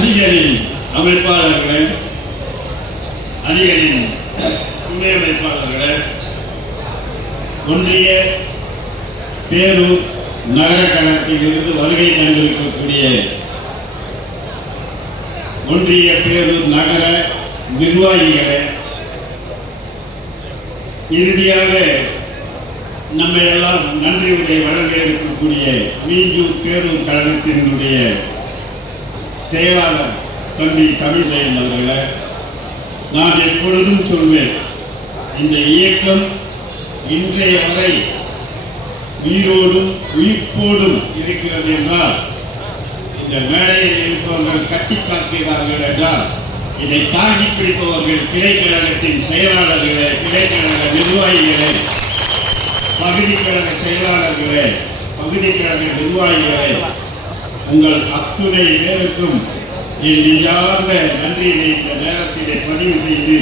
அணிகளின் அமைப்பாளர்களே, அணிகளின் துணை அமைப்பாளர்களே, ஒன்றிய பேரூர் நகர கழகத்தில் இருந்து வருகை தந்திருக்கக்கூடிய ஒன்றிய பேரூர் நகர நிர்வாகிகளே, இறுதியாக நம்ம எல்லாம் நன்றியுரை வழங்க இருக்கக்கூடிய மீஞ்சூர் பேரூர் கழகத்தினுடைய செயலாளர் தம்பி தமிழ்தயன் அவர்களே, நான் எப்பொழுதும் சொல்வேன், இந்த இயக்கம் இன்றைய வரை உயிரோடும் உயிர்ப்போடும் இருக்கிறது என்றால், இந்த மேடையில் இருப்பவர்கள் கட்டி காக்கிறார்கள் என்றால், இதை தாங்கி பிடிப்பவர்கள் கிளைக்கழகத்தின் செயலாளர்களே, கிளைக்கழக நிர்வாகிகளே, பகுதி கழக செயலாளர்களே, பகுதி கழக நிர்வாகிகளே, உங்கள் அத்துணை பேருக்கும் என் நெஞ்சார்ந்த நன்றியினை இந்த நேரத்திலே பதிவு செய்து,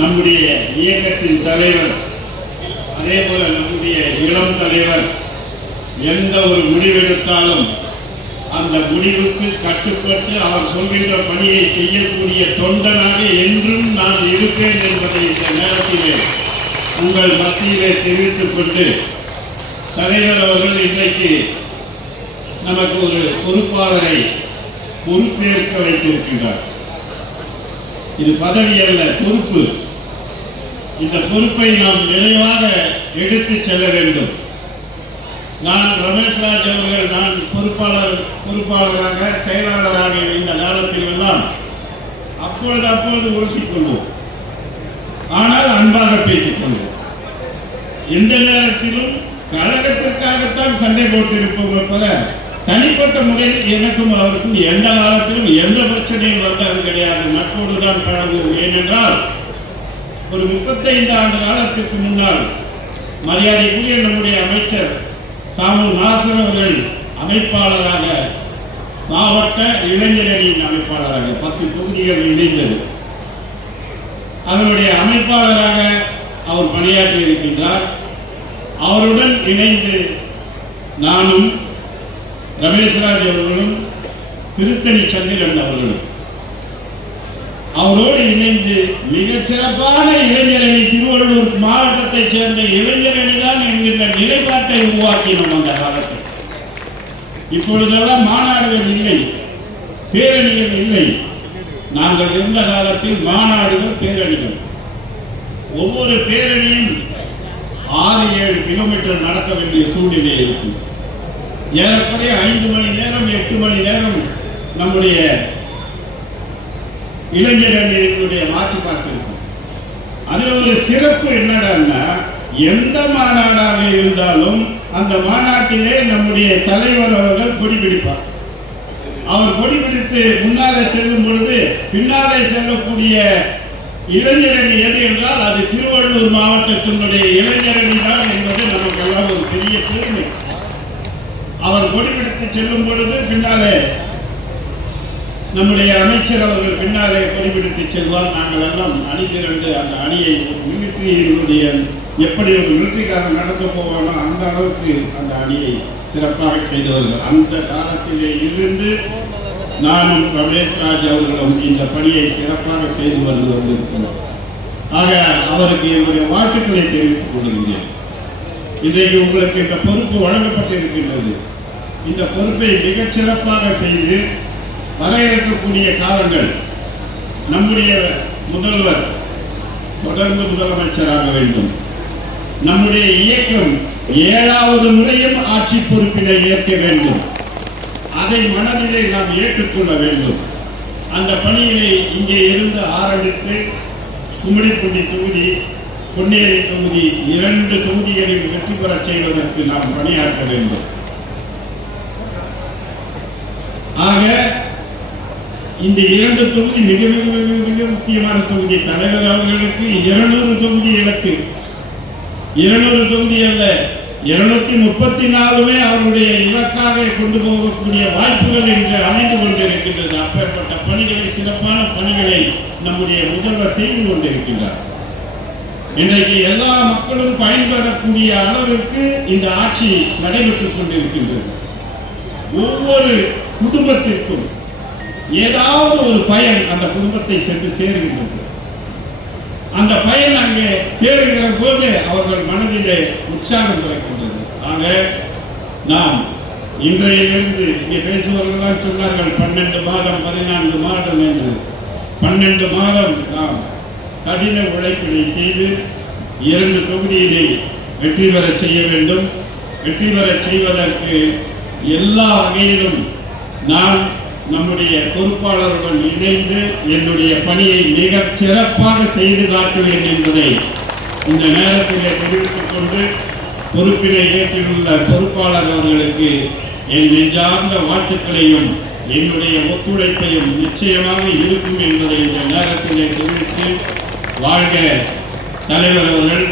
நம்முடைய இயக்கத்தின் தலைவர், அதே போல நம்முடைய இளம் தலைவர் எந்த ஒரு முடிவெடுத்தாலும் அந்த முடிவுக்கு கட்டுப்பட்டு அவர் சொல்கின்ற பணியை செய்யக்கூடிய தொண்டனாக என்றும் நான் இருப்பேன் என்பதை இந்த நேரத்திலே உங்கள் மத்தியிலே தெரிவித்துக் கொண்டு, தலைவர் அவர்கள் இன்றைக்கு நமக்கு ஒரு பொறுப்பாளரை பொறுப்பேற்க வைத்திருக்கின்றார். இது பதவி அல்ல, பொறுப்பு. இந்த பொறுப்பை நாம் நிறைவாக எடுத்து செல்ல வேண்டும். நான் ரமேஷ்ராஜ் அவர்கள் நான் பொறுப்பாளராக செயலாளராக இருந்த காலத்தில் எல்லாம் அப்பொழுது உரசிக்கொள்வோம், ஆனால் அன்பாக பேசிக்கொள்வோம். எந்த நேரத்திலும் கழகத்திற்காகத்தான் சண்டை போட்டிருப்போம் போல தனிப்பட்ட முறையில் எனக்கும் அவருக்கும் எந்த காலத்திலும் எந்த பிரச்சனையும் வந்தது கிடையாது. நட்போடு தான் பழகுவோம். ஏனென்றால் ஒரு 35 ஆண்டு காலத்திற்கு முன்னால் மரியாதைக்குரிய நம்முடைய அமைச்சர் சாமு நாசர் அவர்கள் அமைப்பாளராக, மாவட்ட இளைஞரணியின் அமைப்பாளராக 10 தொகுதிகள் இணைந்தது. அதனுடைய அமைப்பாளராக அவர் பணியாற்றி இருக்கின்றார். அவருடன் இணைந்து நானும் ரமேஷ்ராஜ் அவர்களும் திருத்தணி சந்திரன் அவர்களும் அவரோடு இணைந்து மிகச்சிறப்பான இளைஞரணி, திருவள்ளூர் மாவட்டத்தைச் சேர்ந்த இளைஞரணி தான் என்கின்ற நிலைப்பாட்டை உருவாக்கினோம் அந்த காலத்தில். இப்பொழுதெல்லாம் மாநாடுகள் இல்லை, பேரணிகள் இல்லை. நாங்கள் இருந்த காலத்தில் மாநாடுகள், பேரணிகள். ஒவ்வொரு பேரணியும் 6-7 கிலோமீட்டர் நடக்க வேண்டிய சூழ்நிலை இருக்கும். ஏறக்குறைய 5 மணி நேரம் 8 மணி நேரம் நம்முடைய இளைஞரணியினுடைய மாற்று பாசு இருக்கும். அதுல ஒரு சிறப்பு என்னடான்னா, எந்த மாநாடாக இருந்தாலும் அந்த மாநாட்டிலே நம்முடைய தலைவர் அவர்கள் கொடிபிடிப்பார். அவர் கொடிபிடித்து முன்னாலே செல்லும் பொழுது பின்னாலே செல்லக்கூடிய இளைஞரணி எது என்றால் அது திருவள்ளூர் மாவட்டத்தினுடைய இளைஞரணி தான் என்பது நமக்கெல்லாம் ஒரு பெரிய பெருமை. அவர் கொடிபிடித்து செல்லும் பொழுது பின்னாலே நம்முடைய அமைச்சர் அவர்கள் பின்னாலே கொடிபிடித்து செல்வார். நாங்கள் எல்லாம் அணிதிரண்டு அந்த அணியை ஒரு மிலிட்டரியினுடைய எப்படி ஒரு மிலிட்டரிக்காரன் நடந்து போவானோ அந்த அளவுக்கு அந்த அணியை சிறப்பாக செய்தவர்கள். அந்த காலத்திலே இருந்து நானும் ரமேஷ்ராஜ் அவர்களும் இந்த பணியை சிறப்பாக செய்து வந்து கொண்டிருக்கிறோம். ஆக அவருக்கு என்னுடைய வாழ்த்துக்களை தெரிவித்துக் கொள்கிறேன். இன்றைக்கு உங்களுக்கு இந்த பொறுப்பு வழங்கப்பட்டிருக்கின்றது. இந்த பொறுப்பை மிகச் சிறப்பாக செய்து வர இருக்கக்கூடிய காலங்கள் நம்முடைய முதல்வர் தொடர்ந்து முதலமைச்சராக வேண்டும். நம்முடைய இயக்கம் 7வது முறையும் ஆட்சி பொறுப்பினை ஏற்க வேண்டும். அதை மனதிலே நாம் ஏற்றுக்கொள்ள வேண்டும். அந்த பணியினை இங்கே இருந்து ஆரம்பித்து கும்மிடிப்பூண்டி தொகுதி, பொன்னேரி தொகுதி 2 தொகுதிகளில் வெற்றி பெற செய்வதற்கு நாம் பணியாற்ற வேண்டும். ஆக இந்த 2 தொகுதி மிக மிக மிக மிக முக்கியமான தொகுதி. தலைவர் அவர்களுக்கு 200 தொகுதி இலக்கு. 200 தொகுதி அல்ல, 234 அவருடைய இலக்காக கொண்டு போகக்கூடிய வாய்ப்புகள் இன்று அமைந்து கொண்டிருக்கின்றது. அப்பேற்பட்ட பணிகளை, சிறப்பான பணிகளை நம்முடைய முதல்வர் செய்து கொண்டிருக்கின்றார். இன்றைக்கு எல்லா மக்களும் பயன்படக்கூடிய அளவிற்கு இந்த ஆட்சி நடைபெற்றுக் கொண்டிருக்கின்றது. ஒவ்வொரு குடும்பத்திற்கும் ஏதாவது ஒரு பயன் அந்த குடும்பத்தை சென்று சேருகின்றது. அந்த பயன் அங்கே சேருகிற போது அவர்கள் மனதிலே உற்சாகம் பிறக்கின்றது. ஆக நாம் இன்றையிலிருந்து இங்கே பேசுபவர்கள் சொன்னார்கள் 12 மாதம் 14 மாதம் என்று. 12 மாதம் நாம் கடின உழைப்பினை செய்து 2 தொகுதியினை வெற்றி பெற செய்ய வேண்டும். வெற்றி பெற செய்வதற்கு எல்லா வகையிலும் நான் நம்முடைய பொறுப்பாளருடன் இணைந்து என்னுடைய பணியை மிகச் சிறப்பாக செய்து காட்டுவேன் என்பதை இந்த நேரத்திலே தெரிவித்துக் கொண்டு பொறுப்பினை ஏற்றியுள்ள பொறுப்பாளர் அவர்களுக்கு என் நெஞ்சார்ந்த வாழ்த்துக்களையும் என்னுடைய ஒத்துழைப்பையும் நிச்சயமாக இருக்கும் என்பதை இந்த நேரத்திலே தெரிவித்து, வாழ்க தலைவர் அவர்கள்,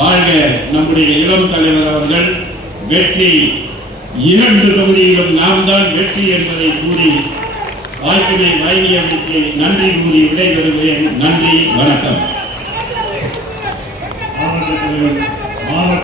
வாழ்க நம்முடைய இளம் தலைவர் அவர்கள், வெற்றி 2 தொகுதியிலும் நாம் தான் வெற்றி என்பதை கூறி வாய்ப்பினை வழங்கியமைக்கு நன்றி கூறி விடைபெறுகிறேன். நன்றி, வணக்கம்.